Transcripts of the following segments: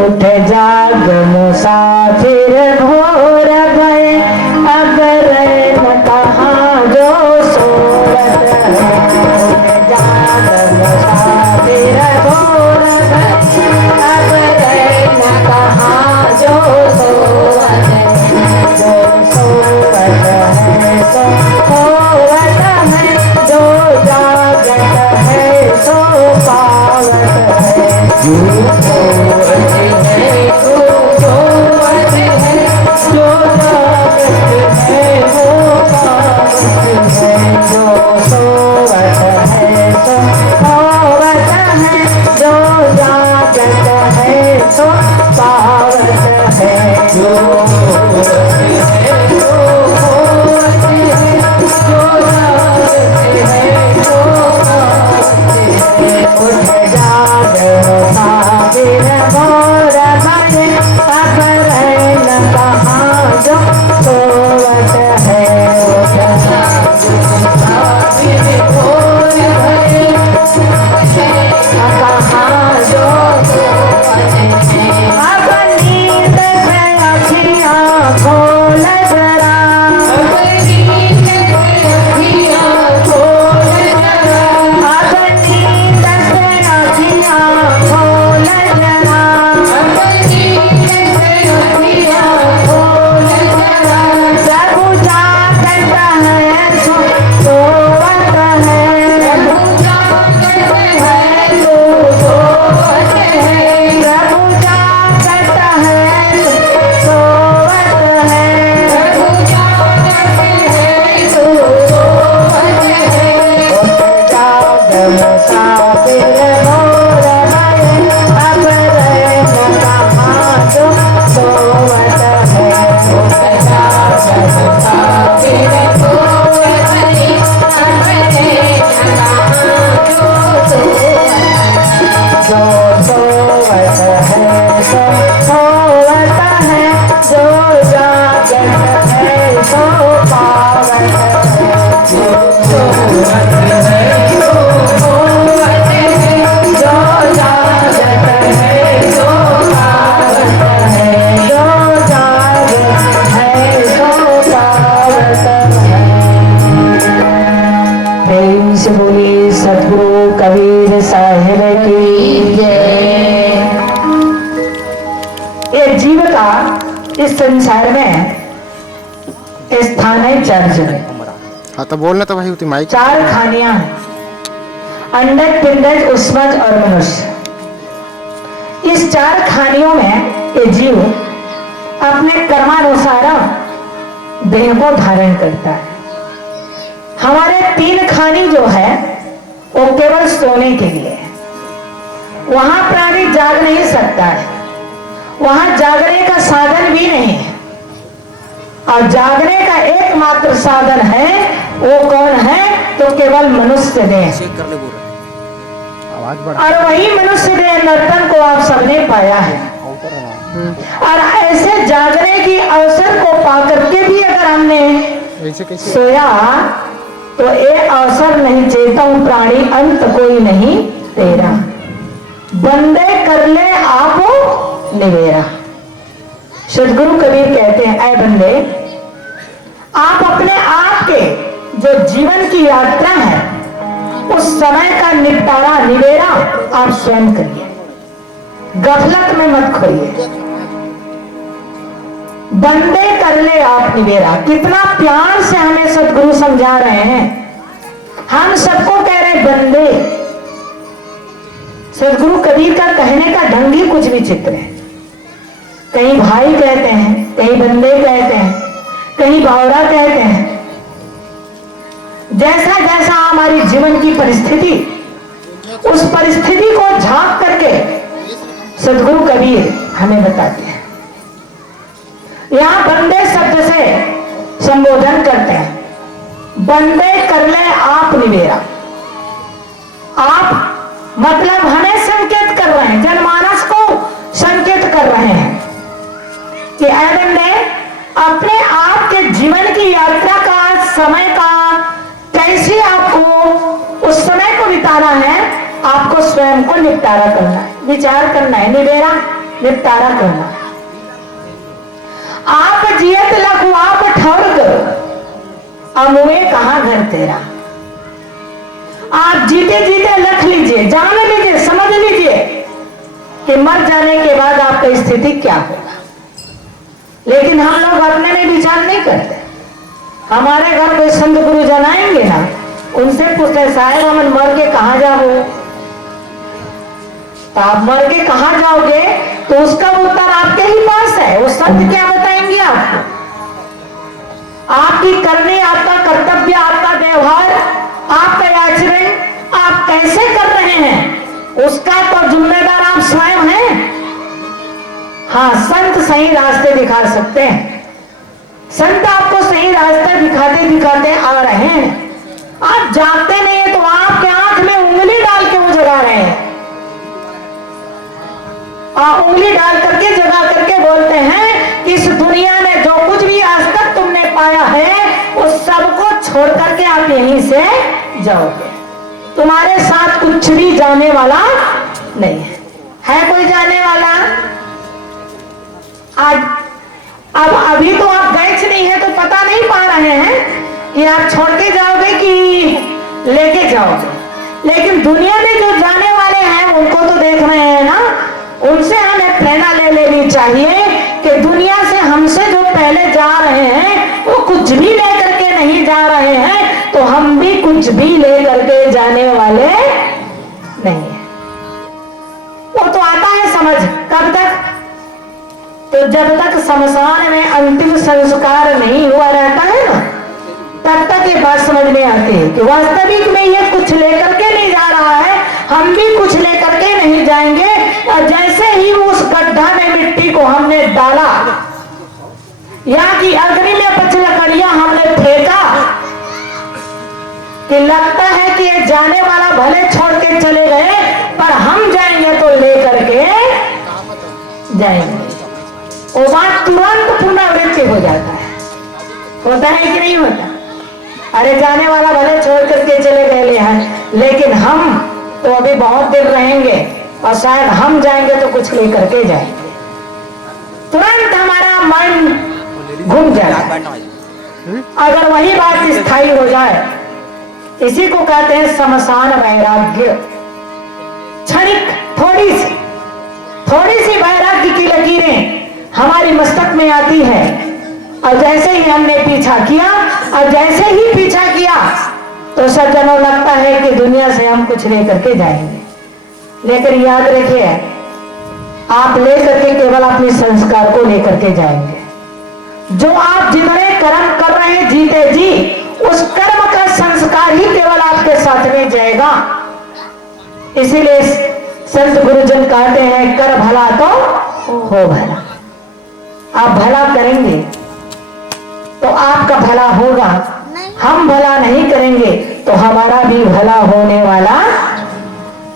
उठ जाग मुसाफिर भोर भये, अगर न कहाँ जो सूरत है। उठ जाग मुसाफिर भोर भये, अगर न कहाँ जो सूरत है। जो सूरत है सो होवत है, जो जागत है सो पावत है। संसार में स्थान है चार जगह। हाँ तो बोलना तो वही होती माइक। चार खानियां हैं, अंडज पिंडज उष्मज और मनुष्य। इस चार खानियों में ये जीव अपने कर्मानुसार देह को धारण करता है। हमारे तीन खानी जो है वो केवल सोने के लिए है। वहां प्राणी जाग नहीं सकता है, वहां जागने का साधन भी नहीं है। और जागने का एकमात्र साधन है वो कौन है? तो केवल मनुष्य देह। और वही मनुष्य देह नर्तन को आप सबने पाया है। और ऐसे जागने की अवसर को पाकर के भी अगर हमने सोया तो ये अवसर नहीं चेता हूं प्राणी अंत कोई नहीं तेरा, बंदे कर ले आप निवेरा। सदगुरु कबीर कहते हैं, ऐ बंदे आप अपने आप के जो जीवन की यात्रा है उस समय का निपटारा निवेरा आप स्वयं करिए, गफलत में मत खोइए। बंदे कर ले आप निवेरा, कितना प्यार से हमें सदगुरु समझा रहे हैं। हम सबको कह रहे बंदे। सदगुरु कबीर का कहने का ढंग ही कुछ विचित्र है। कहीं भाई कहते हैं, कहीं बंदे कहते हैं, कहीं बावरा कहते हैं। जैसा जैसा हमारी जीवन की परिस्थिति, उस परिस्थिति को झांक करके सदगुरु कबीर हमें बताते हैं। यहां बंदे शब्द से संबोधन करते हैं, बंदे कर ले आप निवेरा। आप मतलब हमें संकेत कर रहे हैं, जनमानस को संकेत कर रहे हैं कि ऐ बंदे अपने आप के जीवन की यात्रा का समय का कैसे आपको उस समय को बिताना है, आपको स्वयं को निपटारा करना है, विचार करना है। निवेरा निपटारा करना है। आप जियत लखु आप ठौर अमुए कहां घर तेरा। आप जीते जीते लख लीजिए, जान लीजिए, समझ लीजिए कि मर जाने के बाद आपकी स्थिति क्या होगा। लेकिन हम लोग अपने में विचार नहीं करते। हमारे घर कोई संत गुरुजन आएंगे ना, उनसे पूछते साहब हम मर के कहां जाओगे, तो आप मर के कहां जाओगे, तो उसका उत्तर आपके ही पास है। वो संत क्या बताएंगे आपको। आपकी करनी, आपका कर्तव्य, आपका व्यवहार, आपका आचरण आप कैसे कर रहे हैं, उसका तो जिम्मेदार आप स्वयं हैं। हाँ, संत सही रास्ते दिखा सकते हैं। संत आपको सही रास्ता दिखाते दिखाते आ रहे हैं। आप जागते नहीं है तो आपके आंख में उंगली डाल के वो जगा रहे हैं। उंगली डाल करके जगा करके बोलते हैं कि इस दुनिया में जो कुछ भी आज तक तुमने पाया है उस सबको छोड़ करके आप यहीं से जाओगे। तुम्हारे साथ कुछ भी जाने वाला नहीं है कोई जाने वाला। आज अब अभी तो आप गैस नहीं है तो पता नहीं पा रहे हैं कि आप छोड़ के जाओगे कि लेके जाओगे। लेकिन दुनिया में जो जाने वाले हैं उनको तो देख रहे हैं ना, उनसे हमें प्रेरणा ले लेनी चाहिए कि दुनिया से हमसे जो पहले जा रहे हैं वो कुछ भी लेकर के नहीं जा रहे हैं, तो हम भी कुछ भी लेकर के जाने वाले नहीं है। वो तो आता है समझ, कब तक, तो जब तक शमशान में अंतिम संस्कार नहीं हुआ रहता है ना, तब तक ये बात समझ में आती है कि वास्तविक में ये कुछ लेकर के नहीं जा रहा है, हम भी कुछ लेकर के नहीं जाएंगे। और जैसे ही उस गड्ढा में मिट्टी को हमने डाला या कि अग्नि में पचलकड़ियां हमने फेंका कि लगता है कि ये जाने वाला भले छोड़ के चले गए पर हम जाएंगे तो लेकर के जाएंगे, वो बात तुरंत पुनरावृत्ति हो जाता है। होता है कि नहीं होता। अरे जाने वाला भले छोड़ करके चले गए हैं, लेकिन हम तो अभी बहुत देर रहेंगे और शायद हम जाएंगे तो कुछ लेकर के जाएंगे। तुरंत हमारा मन घूम जाए अगर वही बात स्थायी हो जाए। इसी को कहते हैं शमशान वैराग्य। क्षणिक थोड़ी सी वैराग्य की लकीरें हमारी मस्तक में आती है और जैसे ही हमने पीछा किया और जैसे ही पीछा किया तो सज्जनों लगता है कि दुनिया से हम कुछ लेकर के जाएंगे। लेकिन याद रखिए, आप लेकर के केवल अपने संस्कार को लेकर के जाएंगे। जो आप जितने कर्म कर रहे हैं जीते जी, उस कर्म का संस्कार ही केवल आपके साथ में जाएगा। इसीलिए संत गुरुजन कहते हैं कर भला तो हो भला। आप भला करेंगे तो आपका भला होगा, हम भला नहीं करेंगे तो हमारा भी भला होने वाला।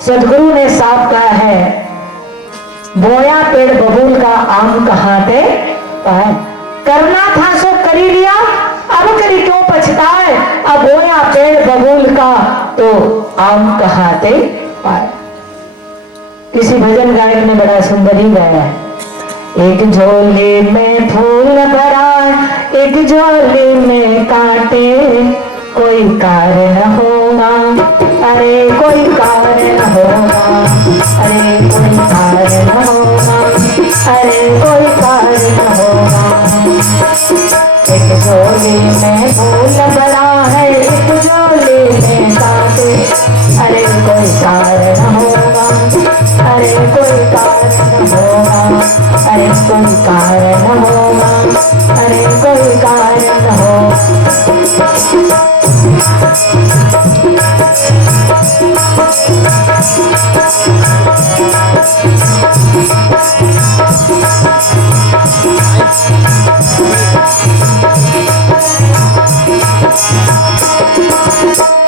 सदगुरु ने साफ कहा है, बोया पेड़ बबूल का आम कहाँ थे पाए, करना था सो कर ही लिया अब करी क्यों पछताए, अब बोया पेड़ बबूल का तो आम कहाँ थे पाए। किसी भजन गायक ने बड़ा सुंदर ही गाया है, एक झोले में फूल भरा एक झोले में कांटे, कोई कारण होगा अरे कोई कारण होगा, अरे कोई कारण होगा, अरे कोई कारण होगा। एक झोले में फूल भरा है एक झोले में कांटे, अरे कोई कारण होगा, अरे कोई कारण होगा, अरे कोई कारण होगा, अरे कोई कारण होगा।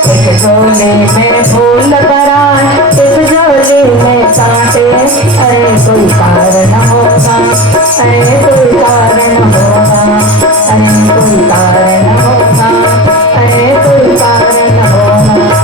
एक झोले में फूल भरा एक झोले में कांटे, अरे कोई कारण होगा, अरे कोई कारण होगा, अरे कोई कारण होगा, अरे कोई कारण होगा।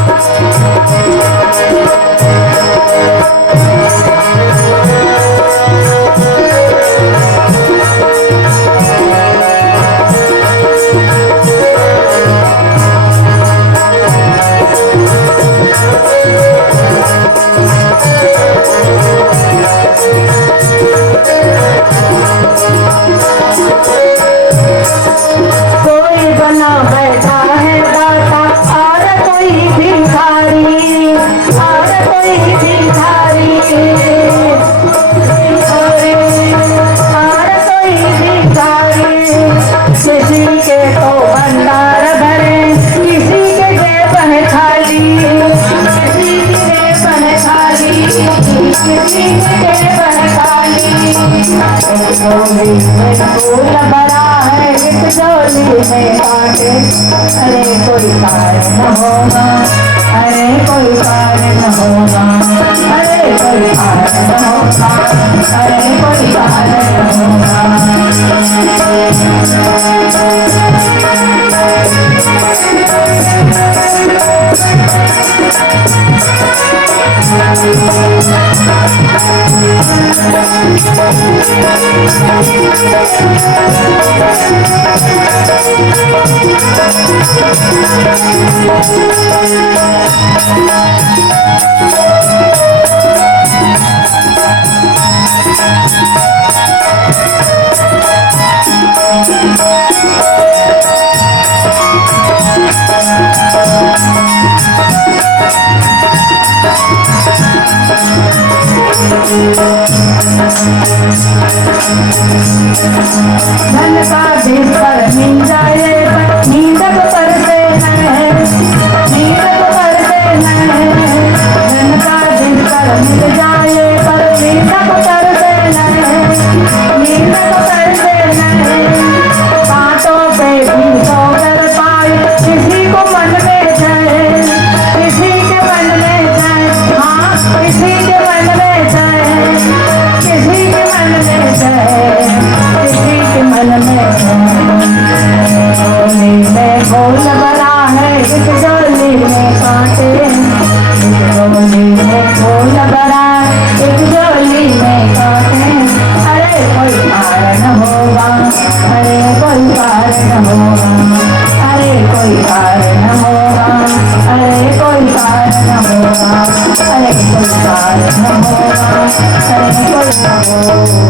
झोली में फूल भरा है, एक झोली में कांटे। अरे कोई कारण होगा, अरे कोई कारण होगा, अरे कोई कारण होगा, अरे कोई कारण होगा। धन का देश पर नींद आए, नींदक परते हैं, नींदक परते हैं। धन का देश पर मिल जाए पर नींदक परते हैं, नींदक परते हैं। बातों पे भी सो कर पाए, किसी को मन में जाए, किसी के मन में जाए, हाँ किसी के मन में जाए, किसी के मन में जाए, किसी के मन में झोली में फूल भरा है, एक झोली में कांटे। एक झोली में फूल भरा, एक झोली में कांटे। अरे कोई कारण होगा, अरे कोई कारण होगा, अरे कोई कारण होगा, अरे कोई कारण होगा, अरे कोई कारण होगा, अरे कोई कारण होगा।